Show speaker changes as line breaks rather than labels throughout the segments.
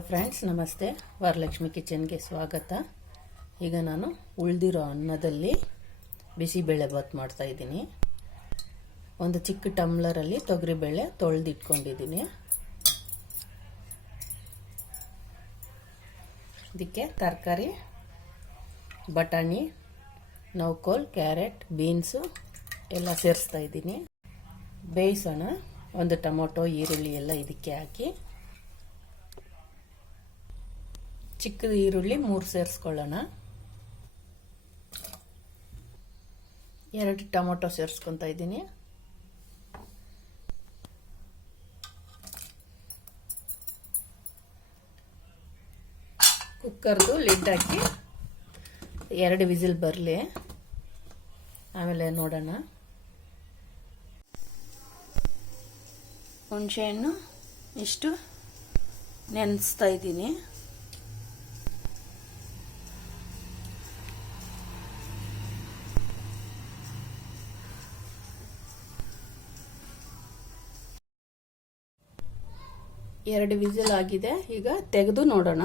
Hello friends ನಮಸ್ತೆ. ವರಲಕ್ಷ್ಮಿ ಕಿಚನ್ಗೆ ಸ್ವಾಗತ. ಈಗ ನಾನು ಉಳಿದಿರೋ ಅನ್ನದಲ್ಲಿ ಬಿಸಿಬೇಳೆ ಬಾತ್ ಮಾಡ್ತಾ ಇದ್ದೀನಿ. ಒಂದು ಚಿಕ್ಕ ಟಮ್ಲರಲ್ಲಿ ತೊಗರಿಬೇಳೆ ತೊಳೆದಿಟ್ಕೊಂಡಿದ್ದೀನಿ. ಇದಕ್ಕೆ ತರಕಾರಿ, ಬಟಾಣಿ ನೌಕೋಲ್ ಕ್ಯಾರೆಟ್, ಬೀನ್ಸು ಎಲ್ಲ ಸೇರಿಸ್ತಾ ಇದ್ದೀನಿ. ಬೇಯಿಸೋಣ. ಒಂದು ಟೊಮೊಟೊ, ಈರುಳ್ಳಿ ಎಲ್ಲ ಇದಕ್ಕೆ ಹಾಕಿ. ಚಿಕ್ಕದು ಈರುಳ್ಳಿ ಮೂರು ಸೇರಿಸ್ಕೊಳ್ಳೋಣ. ಎರಡು ಟೊಮೊಟೊ ಸೇರಿಸ್ಕೊತಾ ಇದ್ದೀನಿ. ಕುಕ್ಕರ್ದು ಲಿಡ್ ಹಾಕಿ ಎರಡು ವಿಸಿಲ್ ಬರಲಿ. ಆಮೇಲೆ ನೋಡೋಣ. ಹುಣಸೆಹಣ್ಣು ಇಷ್ಟು ನೆನೆಸ್ತಾ ಇದ್ದೀನಿ. ಎರಡು ವಿಸಿಲ್ ಆಗಿದೆ. ಈಗ ತೆಗೆದು ನೋಡೋಣ.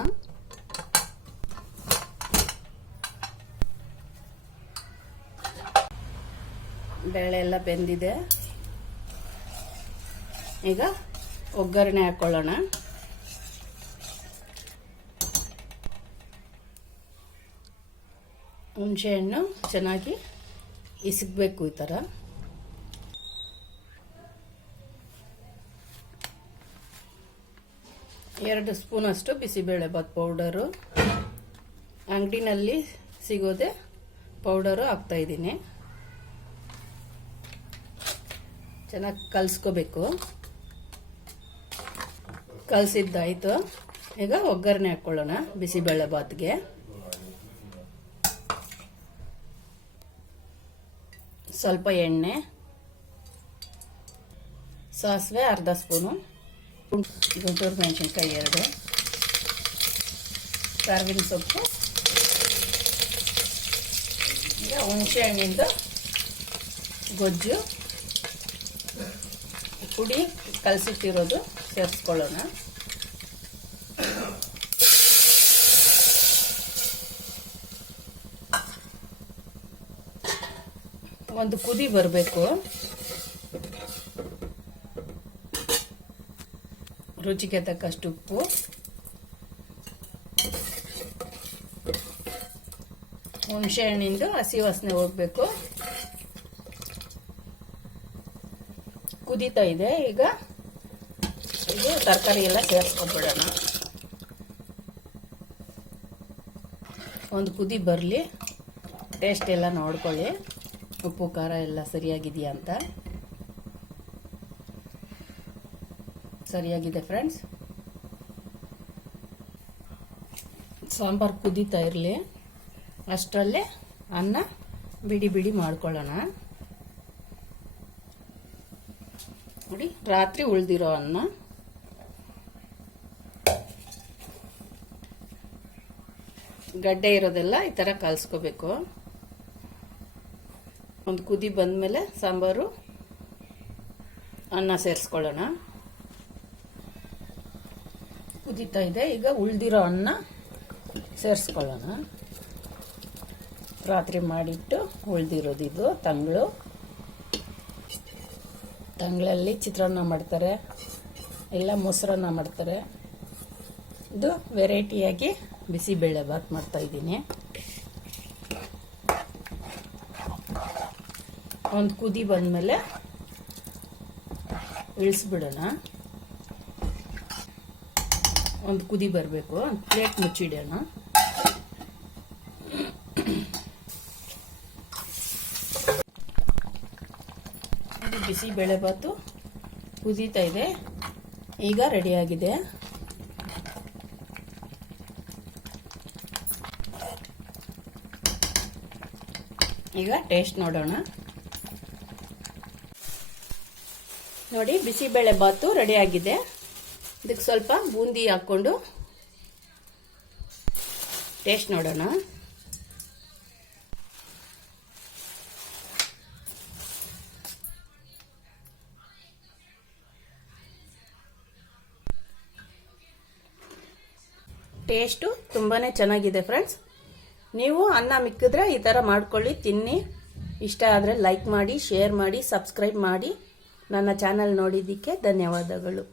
ಬೇಳೆ ಎಲ್ಲ ಬೆಂದಿದೆ. ಈಗ ಒಗ್ಗರಣೆ ಹಾಕೊಳ್ಳೋಣ. ಹುಣಸೆಹಣ್ಣು ಚೆನ್ನಾಗಿ ಇಸಿಗ್ಬೇಕು ಈ ಥರ. ಎರಡು ಸ್ಪೂನಷ್ಟು ಬಿಸಿಬೇಳೆಬಾತ್ ಪೌಡರು. ಅಂಗಡಿನಲ್ಲಿ ಸಿಗೋದೆ ಪೌಡರು ಹಾಕ್ತಾಯಿದ್ದೀನಿ ಚೆನ್ನಾಗಿ ಕಲಿಸ್ಕೋಬೇಕು. ಕಲಸಿದ್ದಾಯಿತು. ಈಗ ಒಗ್ಗರಣೆ ಹಾಕ್ಕೊಳ್ಳೋಣ ಬಿಸಿಬೇಳೆ ಬಾತ್ಗೆ. ಸ್ವಲ್ಪ ಎಣ್ಣೆ, ಸಾಸಿವೆ, ಅರ್ಧ ಸ್ಪೂನು. ಗುಂಟೂರು ಮೆಣಸಿನ್ಕಾಯಿ ಎರಡು. ಕರ್ವಿನ ಸೊಪ್ಪು. ಈಗ ಹುಣಸೆ ಹಣ್ಣಿಂದು ಗೊಜ್ಜು. ಪುಡಿ ಕಲಸಿಟ್ಟಿರೋದು ಸೇರಿಸ್ಕೊಳ್ಳೋಣ. ಒಂದು ಕುದಿ ಬರಬೇಕು. ರುಚಿಗೆ ತಕ್ಕಷ್ಟು ಉಪ್ಪು. ಹುಣಸೆ ಹಣ್ಣಿಂದು ಹಸಿ ವಾಸನೆ ಹೋಗ್ಬೇಕು. ಕುದೀತಾ ಇದೆ. ಈಗ ಇದು ತರಕಾರಿ ಎಲ್ಲ ಸೇರಿಸ್ಕೊಂಡ್ಬಿಡೋಣ ಒಂದು ಕುದಿ ಬರಲಿ. ಟೇಸ್ಟ್ ಎಲ್ಲ ನೋಡ್ಕೊಳ್ಳಿ. ಉಪ್ಪು, ಖಾರ ಎಲ್ಲ ಸರಿಯಾಗಿದೆಯಾ ಅಂತ. ಸರಿಯಾಗಿದೆ ಫ್ರೆಂಡ್ಸ್ ಸಾಂಬಾರು ಕುದೀತಾ ಇರಲಿ. ಅಷ್ಟರಲ್ಲೇ ಅನ್ನ ಬಿಡಿ ಬಿಡಿ ಮಾಡ್ಕೊಳ್ಳೋಣ. ನೋಡಿ, ರಾತ್ರಿ ಉಳಿದಿರೋ ಅನ್ನ. ಗಡ್ಡೆ ಇರೋದೆಲ್ಲ ಈ ಥರ ಕಲಿಸ್ಕೋಬೇಕು. ಒಂದು ಕುದಿ ಬಂದಮೇಲೆ ಸಾಂಬಾರು, ಅನ್ನ ಸೇರಿಸ್ಕೊಳ್ಳೋಣ. ಕುದೀತಾ ಇದೆ. ಈಗ ಉಳಿದಿರೋ ಅನ್ನ ಸೇರಿಸ್ಕೊಳ್ಳೋಣ. ರಾತ್ರಿ ಮಾಡಿಟ್ಟು ಉಳಿದಿರೋದಿದು ತಂಗಳು. ತಂಗಳಲ್ಲಿ ಚಿತ್ರಾನ್ನ ಮಾಡ್ತಾರೆ. ಇಲ್ಲ, ಮೊಸರನ್ನ ಮಾಡ್ತಾರೆ. ಇದು ವೆರೈಟಿಯಾಗಿ ಬಿಸಿಬೇಳೆ ಬಾತ್ ಮಾಡ್ತಾ ಇದ್ದೀನಿ. ಒಂದು ಕುದಿ ಬಂದಮೇಲೆ ಇಳಿಸ್ಬಿಡೋಣ. ಒಂದು ಕುದಿ ಬರಬೇಕು. ಪ್ಲೇಟ್ ಮುಚ್ಚಿಡೋಣ. ಬಿಸಿ ಬೇಳೆಭಾತು ಕುದೀತಾ ಇದೆ. ಈಗ ರೆಡಿಯಾಗಿದೆ ಈಗ ಟೇಸ್ಟ್ ನೋಡೋಣ. ನೋಡಿ ಬಿಸಿಬೇಳೆ ಬಾತು ರೆಡಿಯಾಗಿದೆ ಇದಕ್ಕೆ ಸ್ವಲ್ಪ ಬೂಂದಿ ಹಾಕ್ಕೊಂಡು ಟೇಸ್ಟ್ ನೋಡೋಣ. ಟೇಸ್ಟು ತುಂಬಾ ಚೆನ್ನಾಗಿದೆ ಫ್ರೆಂಡ್ಸ್. ನೀವು ಅನ್ನ ಮಿಕ್ಕಿದ್ರೆ ಈ ಥರ ಮಾಡ್ಕೊಳ್ಳಿ, ತಿನ್ನಿ. ಇಷ್ಟ ಆದರೆ ಲೈಕ್ ಮಾಡಿ, ಶೇರ್ ಮಾಡಿ, ಸಬ್ಸ್ಕ್ರೈಬ್ ಮಾಡಿ. ನನ್ನ ಚಾನಲ್ ನೋಡಿದ್ದಕ್ಕೆ ಧನ್ಯವಾದಗಳು.